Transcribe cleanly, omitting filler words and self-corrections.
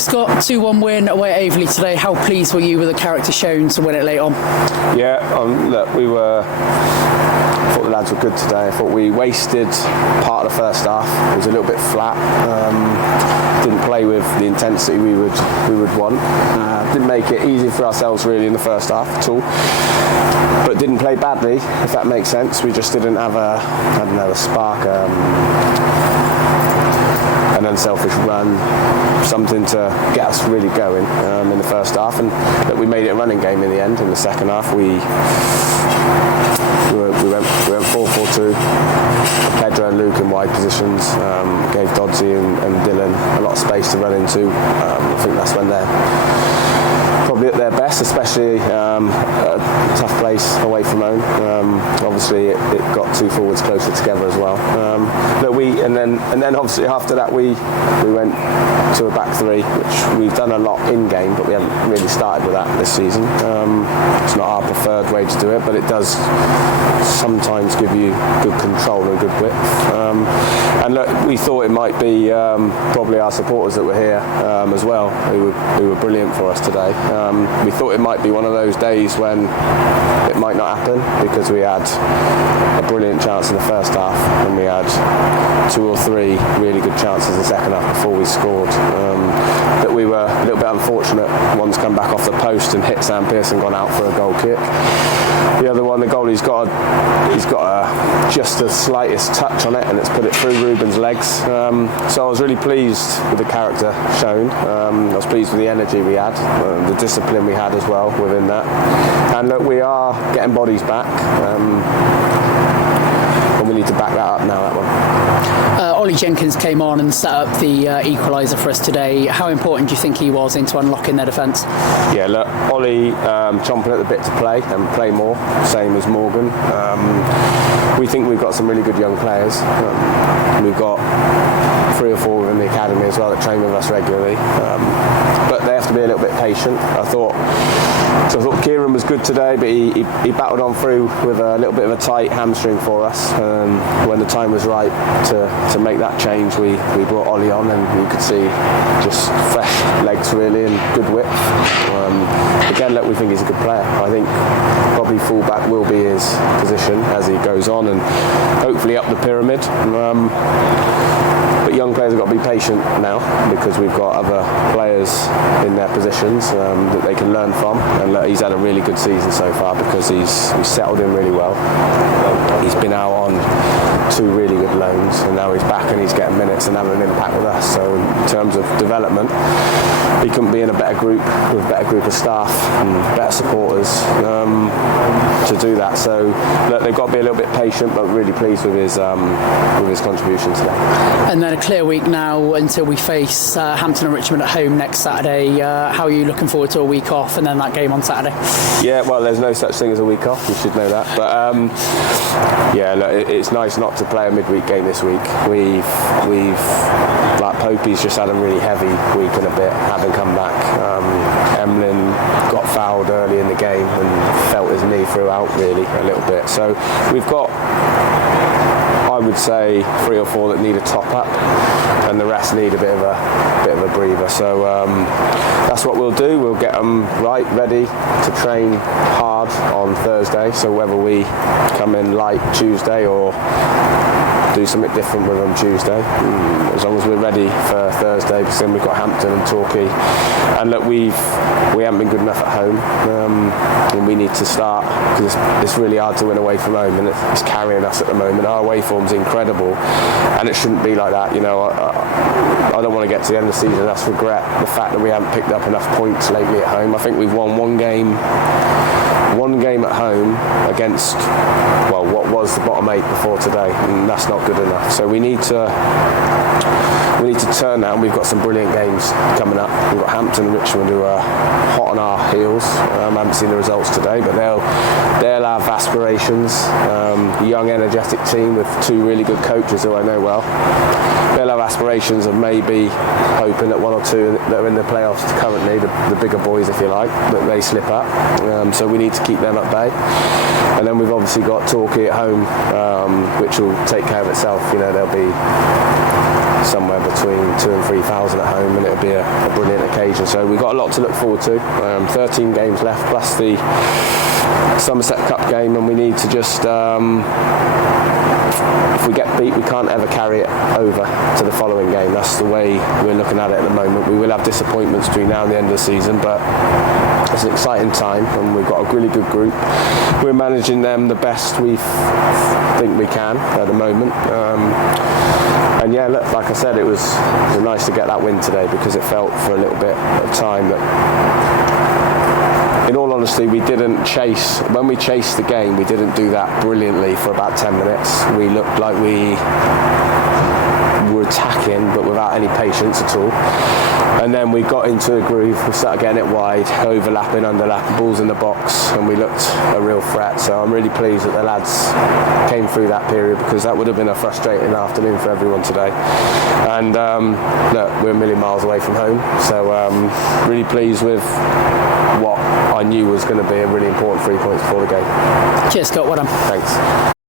Scott, 2-1 win away at Aveley today. How pleased were you with the character shown to win it late on? Yeah, look, I thought the lads were good today. I thought we wasted part of the first half. It was a little bit flat. Didn't play with the intensity we would want. Didn't make it easy for ourselves really in the first half at all. But didn't play badly, if that makes sense. We just didn't have a spark, an unselfish run, something to get us really going in the first half, and that we made it a running game in the end. In the second half, we went 4-4-2. Pedro and Luke in wide positions, gave Dodsey and Dylan a lot of space to run into. I think that's when they're probably at their best, especially a tough place away from home. Obviously, it got two forwards closer together as well. And then obviously after that we went to a back three, which we've done a lot in game, but we haven't really started with that this season. It's not our preferred way to do it, but it does sometimes give you good control and good width. And look, we thought it might be probably our supporters that were here as well, who were brilliant for us today. We thought it might be one of those days when it might not happen, because we had a brilliant chance in the first half and we had two or three really good chances in the second half before we scored. That we were a little bit unfortunate. One's come back off the post and hit Sam Pearson, gone out for a goal kick. The other one, the goalie's got just the slightest touch on it, and it's put it through Ruben's legs. So I was really pleased with the character shown. I was pleased with the energy we had, the discipline we had as well within that. And look, we are getting bodies back. And we need to back that up now, that one. Ollie Jenkins came on and set up the equaliser for us today. How important do you think he was into unlocking their defence? Yeah, look, Ollie chomping at the bit to play and play more, same as Morgan. We think we've got some really good young players. We've got 3 or 4 in the academy as well that train with us regularly. But they have to be a little bit patient. I thought Kieran was good today, but he battled on through with a little bit of a tight hamstring for us. When the time was right to make that change, we brought Ollie on, and you could see just fresh legs really and good width. Again, look, we think he's a good player. I think probably fullback will be his position as he goes on, and hopefully up the pyramid. But young players have got to be patient now, because we've got other players in their positions that they can learn from. And look, he's had a really good season so far, because he's settled in really well. He's been out on 2 really good loans, and now he's back and he's getting minutes and having an impact with us. So in terms of development, he couldn't be in a better group with a better group of staff and better supporters to do that. So look, they've got to be a little bit patient, but really pleased with his contribution today. And then a clear week now until we face Hampton and Richmond at home next Saturday. How are you looking forward to a week off and then that game on Saturday? Yeah, well, there's no such thing as a week off. You should know that. But yeah, look, it's nice not to play a midweek game this week. We've like Popey's just had a really heavy week and a bit, having come back. Emlyn got fouled early in the game and felt his knee throughout really a little bit. So we've got, I would say, 3 or 4 that need a top up, and the rest need a bit of a breather. So that's what we'll do. We'll get them ready to train hard on Thursday. So whether we come in light Tuesday or do something different with them Tuesday, as long as we're ready for Thursday, because then we've got Hampton and Torquay. And look, we haven't been good enough at home, and we need to start, because it's really hard to win away from home, and it's carrying us at the moment. Our away form's incredible, and it shouldn't be like that. You know, I don't want to get to the end of the season and us regret the fact that we haven't picked up enough points lately at home. I think we've won one game at home against, well, what was the bottom 8 before today, and that's not good enough. So we need to turn that, and we've got some brilliant games coming up. We've got Hampton and Richmond, who are hot on our heels. I haven't seen the results today, but they'll have aspirations. Young, energetic team with 2 really good coaches who I know well. They'll have aspirations of maybe hoping that 1 or 2 that are in the playoffs currently, the bigger boys if you like, that they slip up. So we need to keep them at bay. And then we've obviously got Torquay at home, which will take care of itself. You know, they'll be somewhere between 2,000 and 3,000 at home, and it'll be a brilliant occasion. So we've got a lot to look forward to. 13 games left plus the Somerset Cup game, and we need to just if we get beat, we can't ever carry it over to the following game. That's the way we're looking at it at the moment. We will have disappointments between now and the end of the season, but it's an exciting time, and we've got a really good group. We're managing them the best we think we can at the moment. And yeah, look, like I said, it was nice to get that win today, because it felt for a little bit of time that, in all honesty, we didn't chase. When we chased the game, we didn't do that brilliantly for about 10 minutes. We looked like we were attacking, but without any patience at all. And then we got into a groove, we started getting it wide, overlapping, underlapping, balls in the box, and we looked a real threat. So I'm really pleased that the lads came through that period, because that would have been a frustrating afternoon for everyone today. And look, we're a million miles away from home, so really pleased with what I knew was going to be a really important 3 points before the game. Cheers, Scott. Well done. Thanks.